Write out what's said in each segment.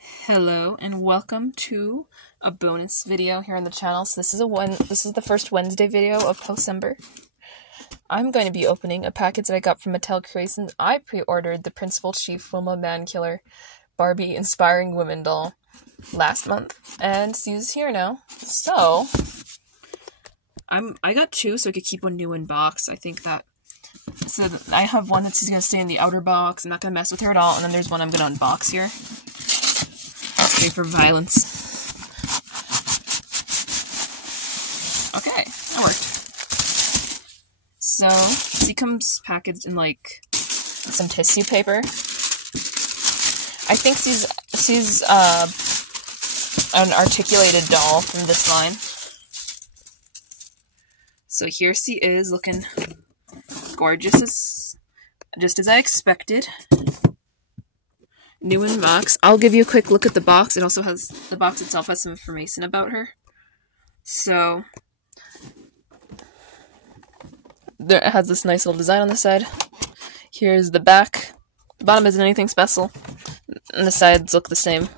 Hello and welcome to a bonus video here on the channel. So this is the first Wednesday video of December. I'm going to be opening a package that I got from Mattel Creations. I pre-ordered the Principal Chief Wilma Mankiller Barbie Inspiring Women doll last month, and she's here now. So I got two so I could keep one new in box. I think that I have one that's gonna stay in the outer box. I'm not gonna mess with her at all, and then there's one I'm gonna unbox here. Straight for violence. Okay, that worked. So, she comes packaged in, like, some tissue paper. I think she's an articulated doll from this line. So here she is, looking gorgeous, just as I expected. New in box. I'll give you a quick look at the box. The box itself has some information about her. So, it has this nice little design on the side. Here's the back. The bottom isn't anything special, and the sides look the same.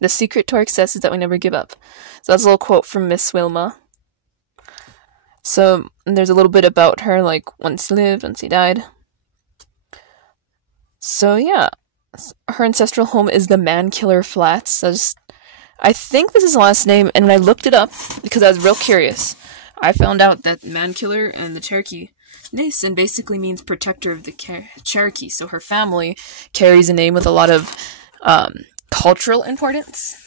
The secret to our success is that we never give up. So that's a little quote from Miss Wilma. So, there's a little bit about her, like when she lived, when she died. So yeah, her ancestral home is the Mankiller Flats. I think this is the last name, and when I looked it up, because I was real curious, I found out that Mankiller and the Cherokee Nation basically means protector of the Cherokee, so her family carries a name with a lot of cultural importance.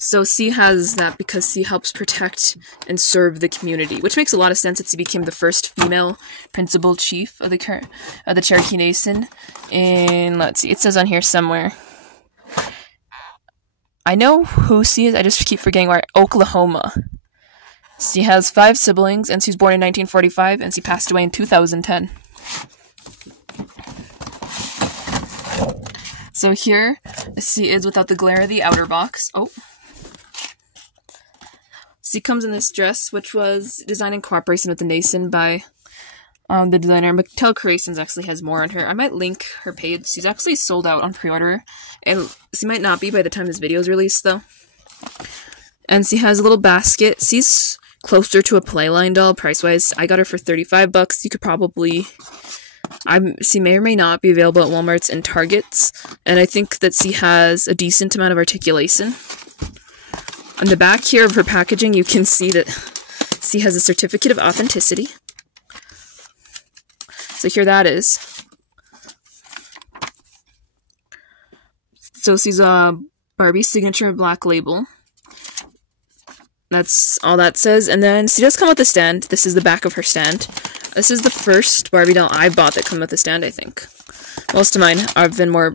So she has that because she helps protect and serve the community, which makes a lot of sense that she became the first female principal chief of the Cherokee Nation. And let's see, it says on here somewhere. I know who she is, I just keep forgetting where. Oklahoma. She has 5 siblings, and she was born in 1945, and she passed away in 2010. So here, she is without the glare of the outer box. Oh. She comes in this dress, which was designed in cooperation with the Nation by the designer. Mattel Creations actually has more on her. I might link her page. She's actually sold out on pre-order, and she might not be by the time this video is released, though. And she has a little basket. She's closer to a Playline doll, price-wise. I got her for $35. You could probably... she may or may not be available at Walmart's and Target's, and I think that she has a decent amount of articulation. On the back here of her packaging, you can see that she has a certificate of authenticity. So here that is. So she's a Barbie signature black label. That's all that says. And then she does come with a stand. This is the back of her stand. This is the first Barbie doll I bought that come with a stand, I think. Most of mine have been more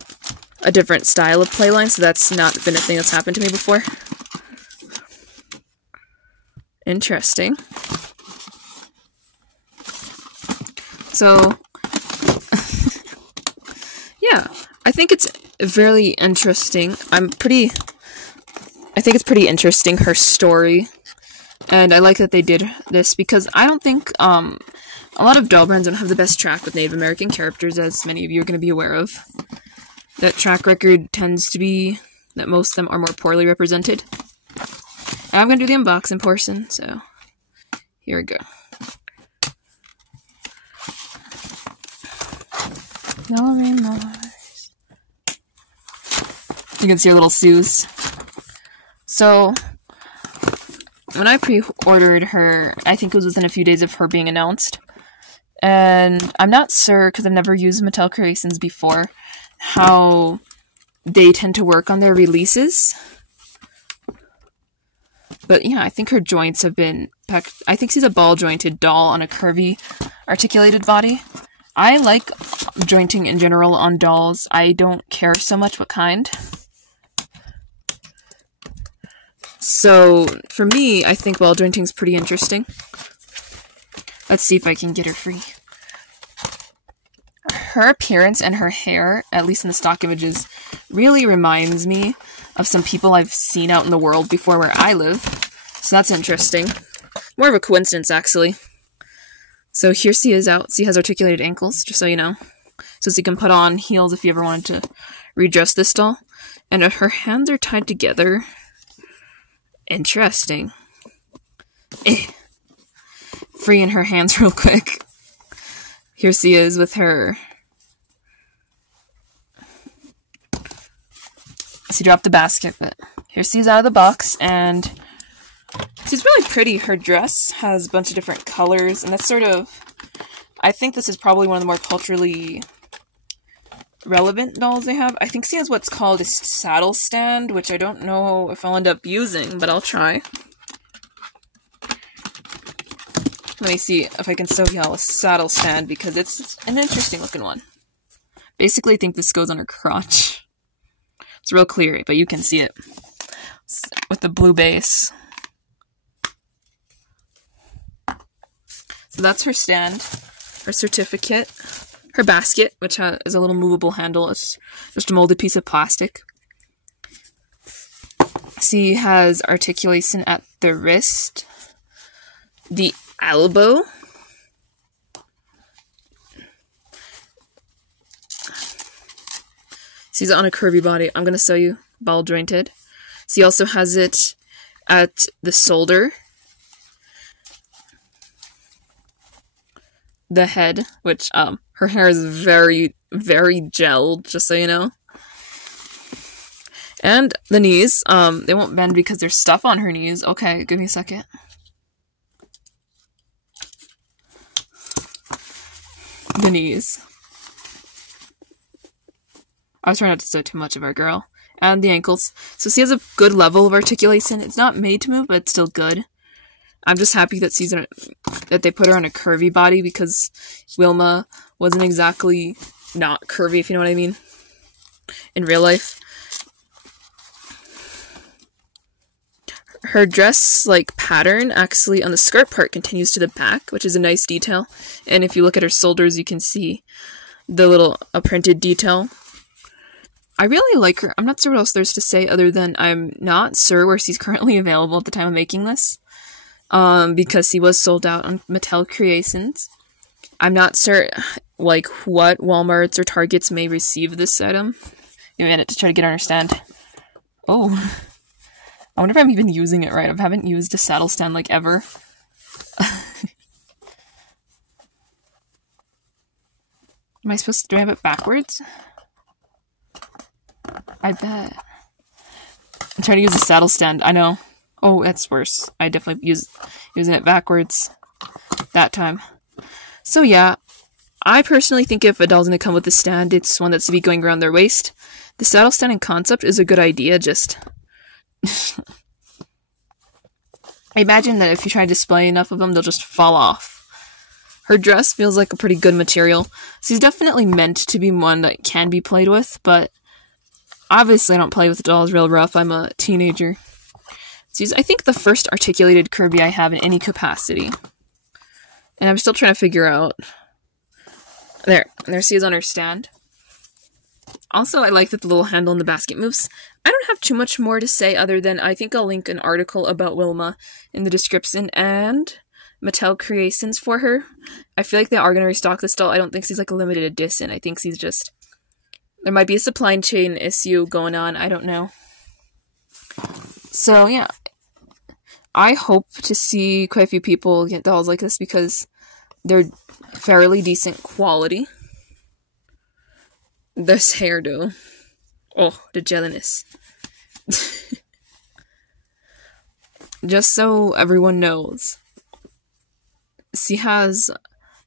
a different style of Playline, so that's not been a thing that's happened to me before. Interesting. So, yeah, I think it's very interesting. I think it's pretty interesting, her story, and I like that they did this because I don't think, a lot of doll brands don't have the best track with Native American characters, as many of you are going to be aware of. That track record tends to be that most of them are more poorly represented. I'm going to do the unboxing portion, so here we go. No remorse. You can see her little shoes. So, when I pre-ordered her, I think it was within a few days of her being announced. And I'm not sure, because I've never used Mattel Creations before, how they tend to work on their releases. But yeah, I think her joints have been packed. I think she's a ball-jointed doll on a curvy, articulated body. I like jointing in general on dolls. I don't care so much what kind. So, for me, I think ball jointing is pretty interesting. Let's see if I can get her free. Her appearance and her hair, at least in the stock images, really reminds me of some people I've seen out in the world before where I live. So that's interesting. More of a coincidence, actually. So here she is out. She has articulated ankles, just so you know. So you can put on heels if you ever wanted to redress this doll. And her hands are tied together. Interesting. Freeing her hands real quick. Here she is with her. She dropped the basket, but here she is out of the box, and she's really pretty. Her dress has a bunch of different colors, and that's sort of... I think this is probably one of the more culturally relevant dolls they have. I think she has what's called a saddle stand, which I don't know if I'll end up using, but I'll try. Let me see if I can show y'all a saddle stand, because it's an interesting looking one. Basically, I think this goes on her crotch. It's real clear, but you can see it with the blue base. So that's her stand, her certificate, her basket, which is a little movable handle. It's just a molded piece of plastic. She has articulation at the wrist, the elbow, she's on a curvy body. I'm going to show you ball jointed. She also has it at the shoulder, the head, which her hair is very, very gelled, just so you know. And the knees, they won't bend because there's stuff on her knees. Okay, give me a second. The knees. I was trying not to say too much of our girl. And the ankles. So she has a good level of articulation. It's not made to move, but it's still good. I'm just happy that that they put her on a curvy body, because Wilma wasn't exactly not curvy, if you know what I mean, in real life. Her dress pattern actually on the skirt part continues to the back, which is a nice detail. And if you look at her shoulders, you can see the little printed detail. I really like her. I'm not sure what else there's to say other than I'm not sure where she's currently available at the time of making this. Because he was sold out on Mattel Creations. I'm not sure, what Walmarts or Targets may receive this item. Give me a minute to try to get on her stand. Oh. I wonder if I'm even using it right. I haven't used a saddle stand, ever. Am I supposed to... do I have it backwards? I bet. I'm trying to use a saddle stand. I know. Oh, that's worse. I definitely using it backwards that time. So yeah, I personally think if a doll's gonna come with a stand, it's one that's to be going around their waist. The saddle stand in concept is a good idea, just... I imagine that if you try to display enough of them, they'll just fall off. Her dress feels like a pretty good material. She's definitely meant to be one that can be played with, but obviously I don't play with dolls real rough. I'm a teenager. She's, I think, the first articulated Kirby I have in any capacity. And I'm still trying to figure out... There she is on her stand. Also, I like that the little handle in the basket moves. I don't have too much more to say other than I think I'll link an article about Wilma in the description and Mattel Creations for her. I feel like they are going to restock this doll. I don't think she's a limited edition. I think she's just... There might be a supply chain issue going on. I don't know. So, yeah. I hope to see quite a few people get dolls like this because they're fairly decent quality. This hairdo. Oh, the jelliness. Just so everyone knows, she has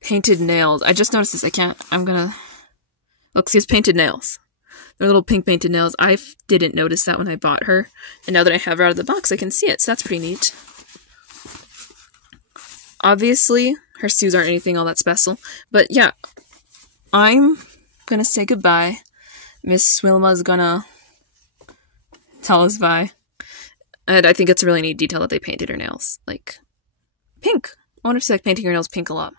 painted nails. I just noticed this. Look, she has painted nails. They're little pink painted nails. I didn't notice that when I bought her. And now that I have her out of the box, I can see it. So that's pretty neat. Obviously, her shoes aren't anything all that special. But yeah, I'm gonna say goodbye. Miss Wilma's gonna tell us bye. And I think it's a really neat detail that they painted her nails. Pink. I wonder if she's painting her nails pink a lot.